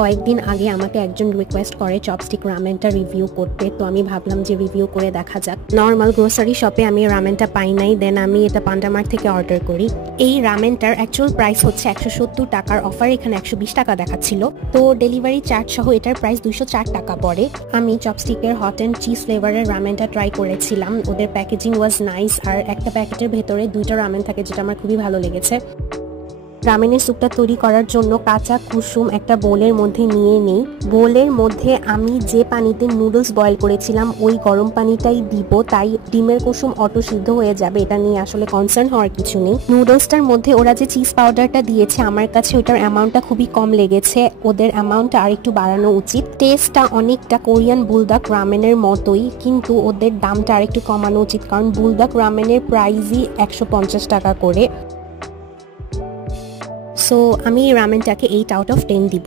কয়েকদিন আগে আমাকে একজন রিকোয়েস্ট করে চপস্টিক রামেনটা রিভিউ করতে, তো আমি ভাবলাম যে রিভিউ করে দেখা যাক। নর্মাল গ্রোসারি শপে আমি রামেনটা পাই নাই, দেন আমি এটা পান্ডামার্ট থেকে অর্ডার করি। এই রামেনটার অ্যাকচুয়াল প্রাইস হচ্ছে 170 টাকার, অফার এখানে 120 টাকা দেখাচ্ছিল, তো ডেলিভারি চার্জ সহ এটার প্রাইস 204 টাকা পড়ে। আমি চপস্টিকের হট অ্যান্ড চিজ ফ্লেভারের রামেনটা ট্রাই করেছিলাম, ওদের প্যাকেজিং ওয়াজ নাইস, আর একটা প্যাকেটের ভেতরে 2টা রামেন থাকে, যেটা আমার খুবই ভালো লেগেছে। রামেনের স্যুপটা তৈরি করার জন্য কাঁচা কুসুম একটা বোলের মধ্যে নিয়ে নিই। বোলের মধ্যে আমি যে পানিতে নুডলস বয়েল করেছিলাম ওই গরম পানিটাই দিব, তাই ডিমের কুসুম অটো সিদ্ধ হয়ে যাবে, এটা নিয়ে আসলে কনসার্ন হওয়ার কিছু নেই। নুডলসটার মধ্যে ওরা যে চিজ পাউডারটা দিয়েছে আমার কাছে ওটার অ্যামাউন্টটা খুবই কম লেগেছে, ওদের অ্যামাউন্টটা আর একটু বাড়ানো উচিত। টেস্টটা অনেকটা কোরিয়ান বুলডগ রামেনের মতোই, কিন্তু ওদের দামটা আর একটু কমানো উচিত, কারণ বুলডগ রামেনের প্রাইসই 150 টাকা করে। সো আমি রামেনটাকে 8 আউট অফ 10 দিব।